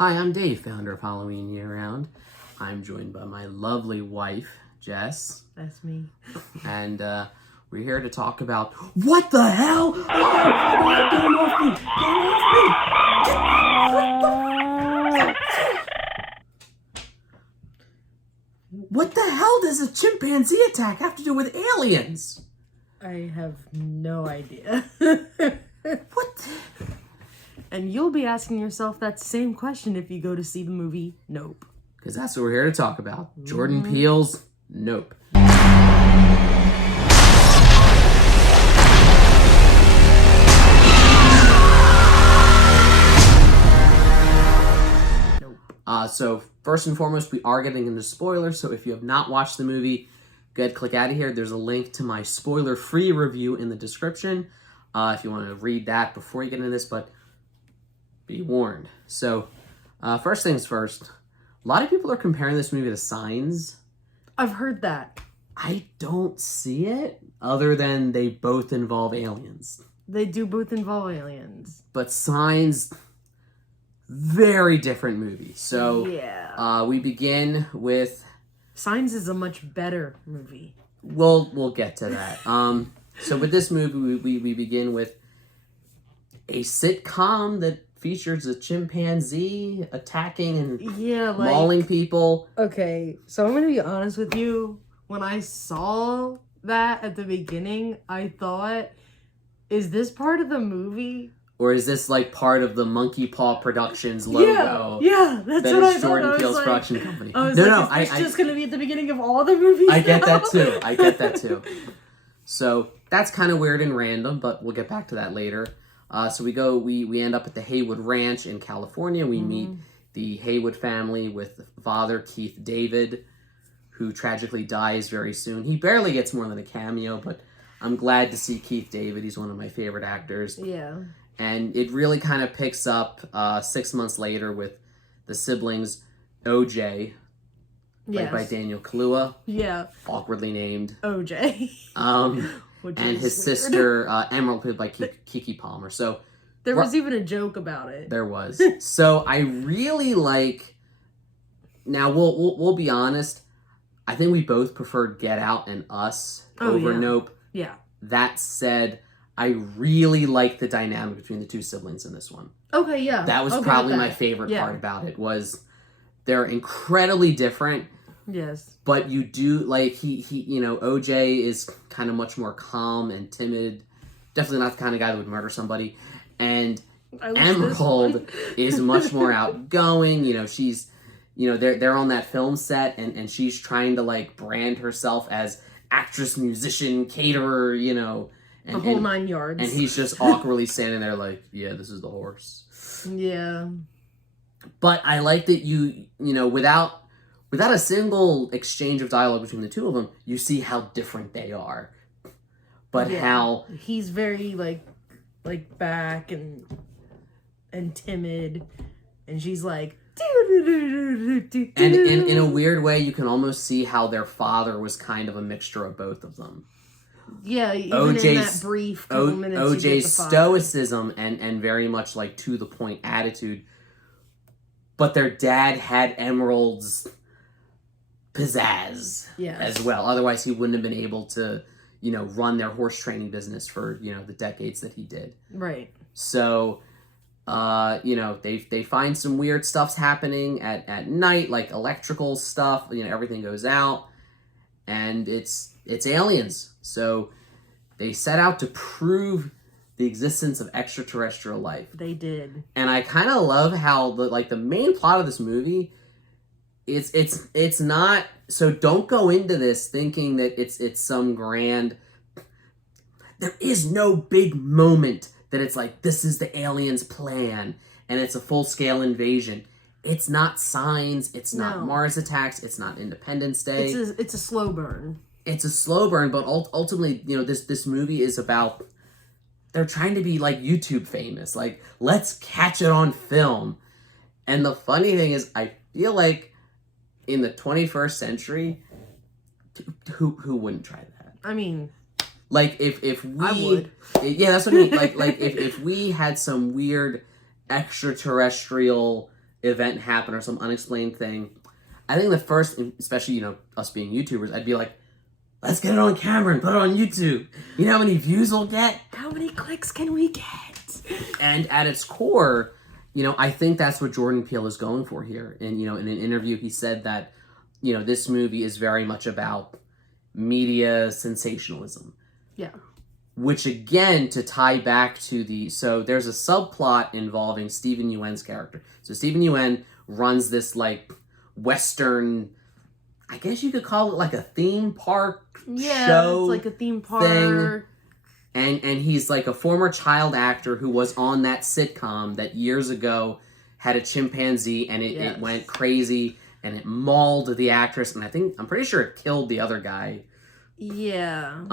Hi, I'm Dave, founder of Halloween Year Round. I'm joined by my lovely wife, Jess. That's me. And we're here to talk about... What the hell? Get off me! Get off me! What the hell does a chimpanzee attack have to do with aliens? I have no idea. What the... And you'll be asking yourself that same question if you go to see the movie Nope. Because that's what we're here to talk about. Jordan Peele's Nope. So first and foremost, we are getting into spoilers. So if you have not watched the movie, go ahead, click out of here. There's a link to my spoiler-free review in the description if you want to read that before you get into this, but be warned. So first things first, a lot of people are comparing this movie to Signs. I've heard that. I don't see it, other than they both involve aliens. They do both involve aliens. But Signs, very different movie. So yeah. We begin with... Signs is a much better movie. We'll get to that. So with this movie, we begin with a sitcom that features a chimpanzee attacking and mauling people. Okay, so I'm going to be honest with you. When I saw that at the beginning, I thought, is this part of the movie? Or is this like part of the Monkey Paw Productions logo? Yeah, that's what I thought. Jordan Peele's production company. I was is this just going to be at the beginning of all the movies I get that too. So that's kind of weird and random, but we'll get back to that later. So we end up at the Haywood Ranch in California. We meet the Haywood family with father Keith David, who tragically dies very soon. He barely gets more than a cameo, but I'm glad to see Keith David. He's one of my favorite actors. Yeah. And it really kind of picks up 6 months later with the siblings OJ, played by Daniel Kaluuya. Yeah. Awkwardly named. OJ. And his sister Emerald, played by Keke Palmer. So there was even a joke about it. There was. So I really like... Now, we'll be honest. I think we both preferred Get Out and Us over Nope. Yeah. That said, I really like the dynamic between the two siblings in this one. Okay, yeah. That was probably my favorite part about it, was they're incredibly different. Yes. But you do, like, he OJ is kind of much more calm and timid. Definitely not the kind of guy that would murder somebody. And Emerald is much more outgoing. She's, they're on that film set and she's trying to, like, brand herself as actress, musician, caterer, the whole 9 yards. And he's just awkwardly standing there like, yeah, this is the horse. Yeah. But I like that without a single exchange of dialogue between the two of them, you see how different they are. But how... He's very, like back and timid. And she's like... And in a weird way, you can almost see how their father was kind of a mixture of both of them. Yeah, even in that brief couple minutes. OJ's stoicism and very much, like, to-the-point attitude. But their dad had Emerald's pizzazz as well. Otherwise, he wouldn't have been able to, run their horse training business for, the decades that he did. Right. So, they find some weird stuff's happening at night, like electrical stuff. Everything goes out, and it's aliens. So they set out to prove the existence of extraterrestrial life. They did. And I kind of love how the main plot of this movie it's not, so don't go into this thinking that it's some grand, there is no big moment that it's like, this is the aliens' plan and it's a full-scale invasion. It's not Signs, it's not Mars Attacks, it's not Independence Day. It's a slow burn. It's a slow burn, but ultimately, this movie is about, they're trying to be, like, YouTube famous. Like, let's catch it on film. And the funny thing is, I feel like in the 21st century, who wouldn't try that? I mean... Like, if we... I would. Yeah, that's what I mean. Like if we had some weird extraterrestrial event happen or some unexplained thing, I think the first, especially, us being YouTubers, I'd be like, let's get it on camera and put it on YouTube. You know how many views we'll get? How many clicks can we get? And at its core, I think that's what Jordan Peele is going for here. And, in an interview, he said that, this movie is very much about media sensationalism. Yeah. Which, again, to tie back to so there's a subplot involving Steven Yeun's character. So Steven Yeun runs this, like, Western, I guess you could call it like a theme park show. It's like a theme park. And he's like a former child actor who was on that sitcom that years ago had a chimpanzee, and it went crazy and it mauled the actress, and I'm pretty sure it killed the other guy. Yeah.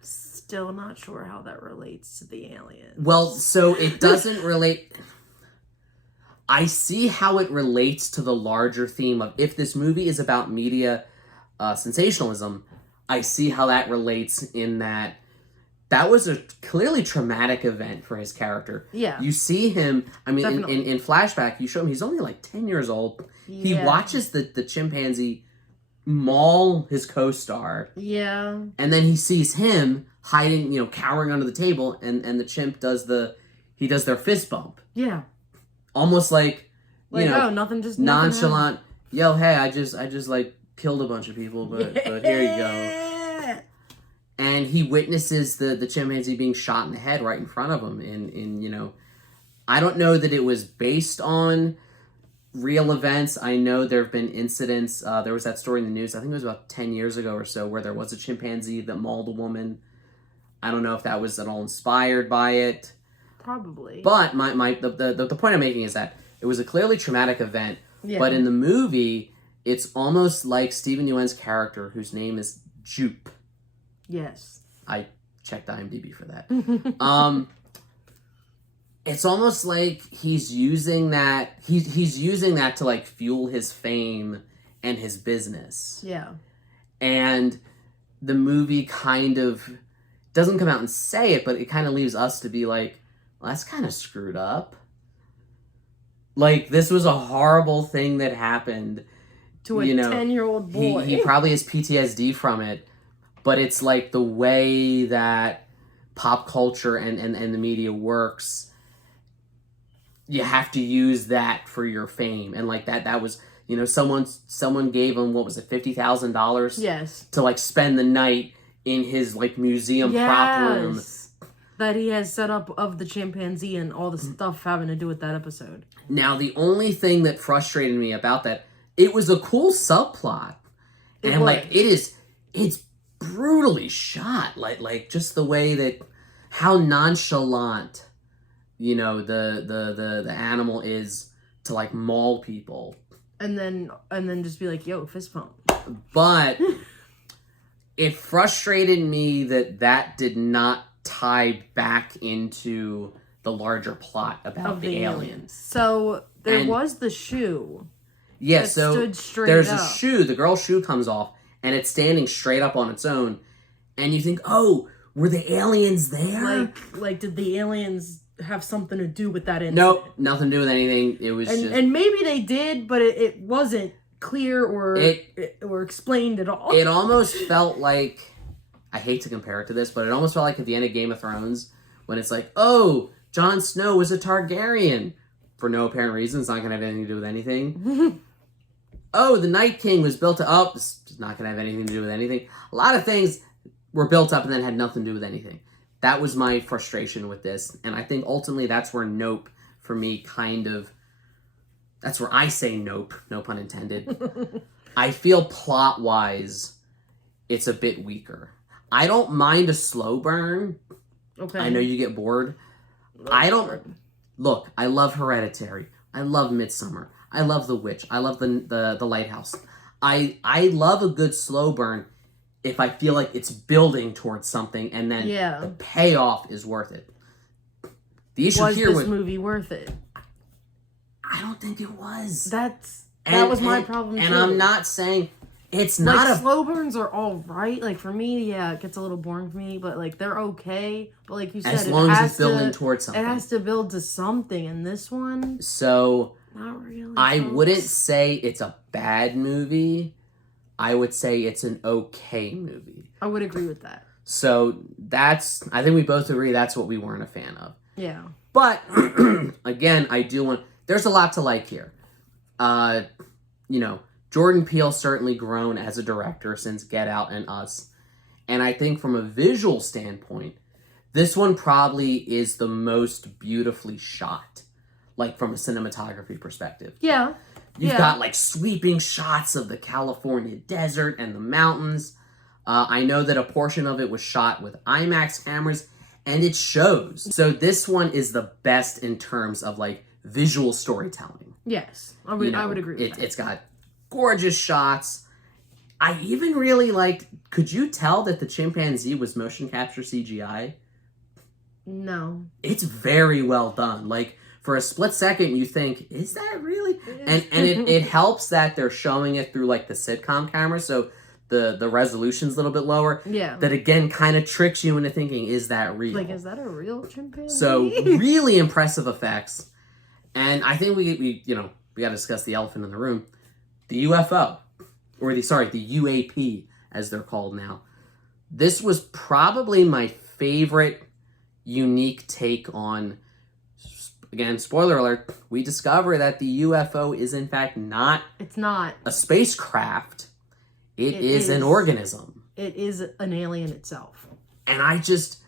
Still not sure how that relates to the aliens. Well, so it doesn't relate. I see how it relates to the larger theme of if this movie is about media sensationalism, I see how that relates in that was a clearly traumatic event for his character. Yeah. You see him, I mean, in flashback, you show him, he's only like 10 years old. Yeah. He watches the chimpanzee maul his co-star. Yeah. And then he sees him hiding, cowering under the table, and the chimp does their fist bump. Yeah. Almost like nothing, just nonchalant. Yo, hey, I just like killed a bunch of people, but here you go. And he witnesses the chimpanzee being shot in the head right in front of him. And I don't know that it was based on real events. I know there have been incidents. There was that story in the news, I think it was about 10 years ago or so, where there was a chimpanzee that mauled a woman. I don't know if that was at all inspired by it. Probably. But the point I'm making is that it was a clearly traumatic event. Yeah. But in the movie, it's almost like Steven Yeun's character, whose name is Jupe. Yes. I checked IMDb for that. It's almost like he's using that. He's using that to like fuel his fame and his business. Yeah. And the movie kind of doesn't come out and say it, but it kind of leaves us to be like, well, that's kind of screwed up. Like, this was a horrible thing that happened to a 10-year-old boy. He probably has PTSD from it, but it's like the way that pop culture and the media works. You have to use that for your fame, and like that was someone gave him, what was it, $50,000? Yes. To like spend the night in his like museum prop room that he has set up of the chimpanzee and all the stuff having to do with that episode. Now, the only thing that frustrated me about that, it was a cool subplot, and like it's brutally shot, like just the way that how nonchalant the animal is to like maul people, and then just be like, yo, fist pump. But it frustrated me that did not tie back into the larger plot about the aliens. So there was the shoe. Yeah, so stood straight there's up. a shoe, the girl's shoe comes off, and it's standing straight up on its own, and you think, oh, were the aliens there? Like did the aliens have something to do with that incident? Nope, nothing to do with anything. It was and maybe they did, but it wasn't clear or explained at all. It almost felt like, I hate to compare it to this, but it almost felt like at the end of Game of Thrones, when it's like, oh, Jon Snow was a Targaryen. For no apparent reason, it's not going to have anything to do with anything. Oh, the Night King was built up. It's not going to have anything to do with anything. A lot of things were built up and then had nothing to do with anything. That was my frustration with this. And I think ultimately that's where Nope, for me, that's where I say nope, no pun intended. I feel plot-wise, it's a bit weaker. I don't mind a slow burn. Okay. I know you get bored. Look, I love Hereditary. I love Midsommar. I love The Witch. I love the Lighthouse. I love a good slow burn if I feel like it's building towards something and then the payoff is worth it. The issue was here this movie worth it? I don't think it was. That was my problem too. And I'm not saying it's not like, slow burns are all right. Like, for me, it gets a little boring for me, but like they're okay. But like you said, as long as it's building towards something. It has to build to something in this one. So Not really. I Folks. wouldn't say it's a bad movie. I would say it's an okay movie. I would agree with that. So I think we both agree that's what we weren't a fan of. Yeah. But, again, there's a lot to like here. Jordan Peele certainly grown as a director since Get Out and Us. And I think from a visual standpoint, this one probably is the most beautifully shot. Like, from a cinematography perspective. Yeah. You've got, like, sweeping shots of the California desert and the mountains. I know that a portion of it was shot with IMAX cameras, and it shows. So this one is the best in terms of, like, visual storytelling. Yes. I would agree with that. It's got gorgeous shots. I even really liked... Could you tell that the chimpanzee was motion capture CGI? No. It's very well done. Like, for a split second, you think, is that really? And it helps that they're showing it through, like, the sitcom camera, so the resolution's a little bit lower. Yeah. That, again, kind of tricks you into thinking, is that real? Like, is that a real chimpanzee? So, really impressive effects. And I think we got to discuss the elephant in the room. The UFO. Or the UAP, as they're called now. This was probably my favorite unique take on... Again, spoiler alert, we discover that the UFO is in fact not... It's not. A spacecraft. It is an organism. It is an alien itself. And I just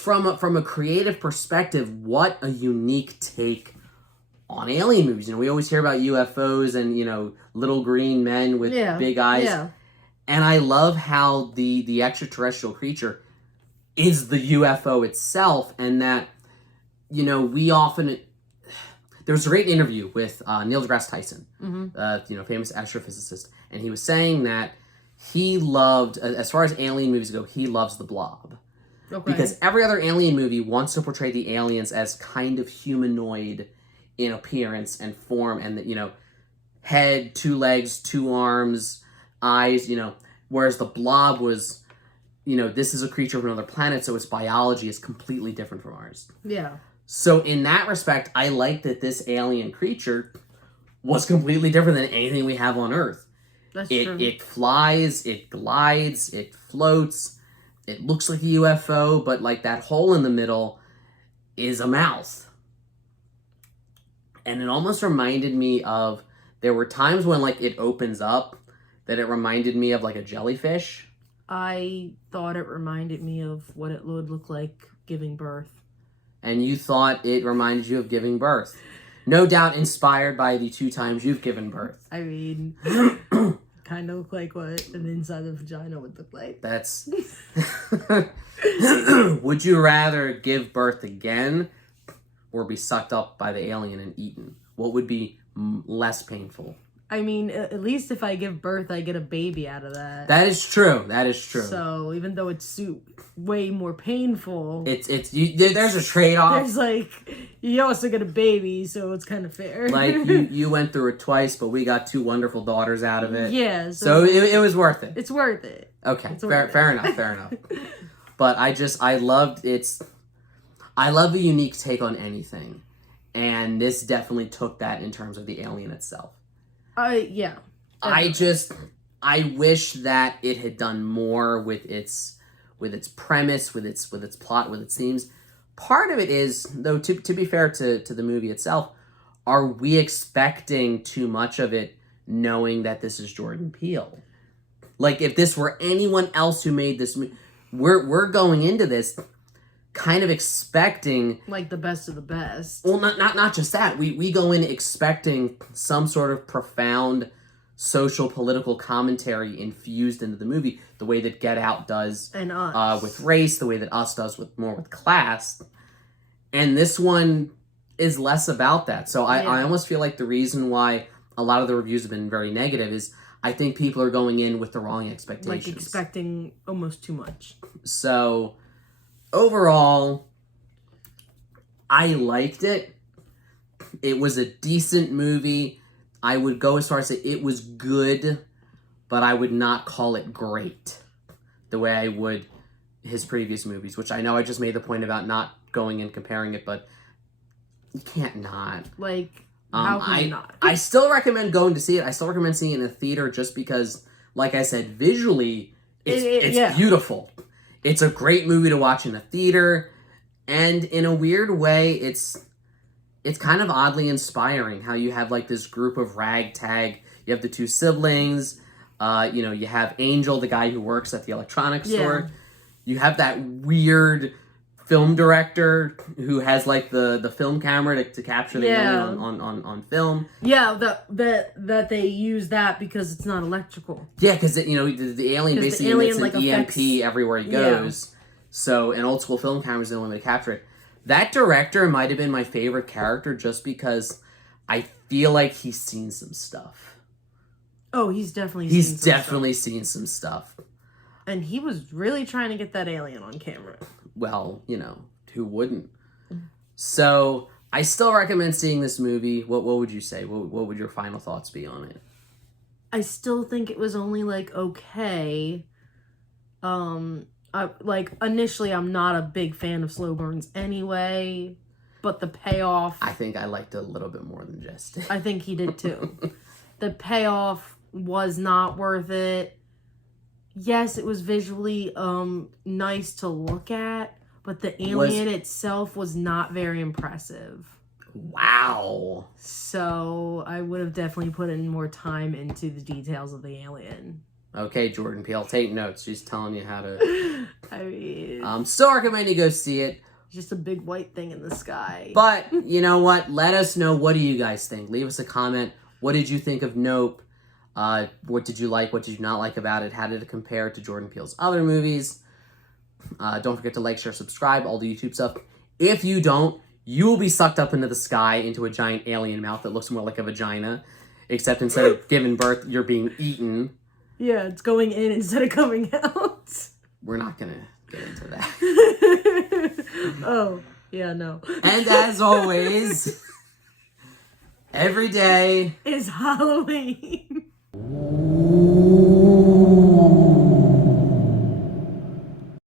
from a creative perspective, what a unique take on alien movies. We always hear about UFOs and, little green men with big eyes. Yeah. And I love how the extraterrestrial creature is the UFO itself, and that we often... There was a great interview with Neil deGrasse Tyson, famous astrophysicist, and he was saying that he loved, as far as alien movies go, he loves The Blob. Okay. Because every other alien movie wants to portray the aliens as kind of humanoid in appearance and form, and head, 2 legs, 2 arms, eyes, whereas The Blob was... this is a creature of another planet, so its biology is completely different from ours. Yeah. So in that respect, I like that this alien creature was completely different than anything we have on Earth. That's true. It flies, it glides, it floats, it looks like a UFO, but like that hole in the middle is a mouth. And it almost reminded me of... There were times when like it opens up that it reminded me of like a jellyfish. I thought it reminded me of what it would look like giving birth. And you thought it reminded you of giving birth. No doubt inspired by the 2 times you've given birth. I mean, kind of look like what an inside of vagina would look like. That's... Would you rather give birth again or be sucked up by the alien and eaten? What would be less painful? I mean, at least if I give birth, I get a baby out of that. That is true. That is true. So even though it's way more painful, there's a trade-off. There's like, you also get a baby, so it's kind of fair. Like you went through it twice, but we got 2 wonderful daughters out of it. Yeah. So it was worth it. It's worth it. Okay. Fair enough. Fair enough. But I loved a unique take on anything, and this definitely took that in terms of the alien itself. Yeah. Definitely. I wish that it had done more with its premise, with its plot, with its themes. Part of it is, though, to be fair to the movie itself, are we expecting too much of it, knowing that this is Jordan Peele? Like, if this were anyone else who made this movie, we're going into this kind of expecting... Like the best of the best. Well, not just that. We go in expecting some sort of profound social political commentary infused into the movie, the way that Get Out does and Us. With race, the way that Us does with class. And this one is less about that. So I almost feel like the reason why a lot of the reviews have been very negative is I think people are going in with the wrong expectations. Like expecting almost too much. So... Overall, I liked it. It was a decent movie. I would go as far as say it was good, but I would not call it great the way I would his previous movies, which I know I just made the point about not going and comparing it, but you can't not. Like, How can you not? I still recommend going to see it. I still recommend seeing it in a theater just because, like I said, visually, it's beautiful. It's a great movie to watch in a theater, and in a weird way, it's kind of oddly inspiring how you have like this group of ragtag. You have the two siblings. You have Angel, the guy who works at the electronics store. You have that weird film director who has like the film camera to capture the alien on film. Yeah, that they use that because it's not electrical. Yeah, because the alien basically emits an EMP everywhere he goes. Yeah. So an old school film camera is the only way to capture it. That director might have been my favorite character just because I feel like he's seen some stuff. Oh, he's definitely seen some stuff. And he was really trying to get that alien on camera. Well, who wouldn't? So, I still recommend seeing this movie. What would you say? What would your final thoughts be on it? I still think it was only, okay. Initially, I'm not a big fan of slow burns anyway, but the payoff... I think I liked it a little bit more than Jess did. I think he did, too. The payoff was not worth it. Yes, it was visually nice to look at, but the alien itself was not very impressive. Wow. So I would have definitely put in more time into the details of the alien. Okay, Jordan Peele, take notes. She's telling you how to... I mean... Still recommend you go see it. Just a big white thing in the sky. But, you know what? Let us know, what do you guys think? Leave us a comment. What did you think of Nope? What did you like? What did you not like about it? How did it compare to Jordan Peele's other movies? Don't forget to like, share, subscribe, all the YouTube stuff. If you don't, you will be sucked up into the sky into a giant alien mouth that looks more like a vagina. Except instead of giving birth, you're being eaten. Yeah, it's going in instead of coming out. We're not going to get into that. Oh, yeah, no. And as always, every day is Halloween.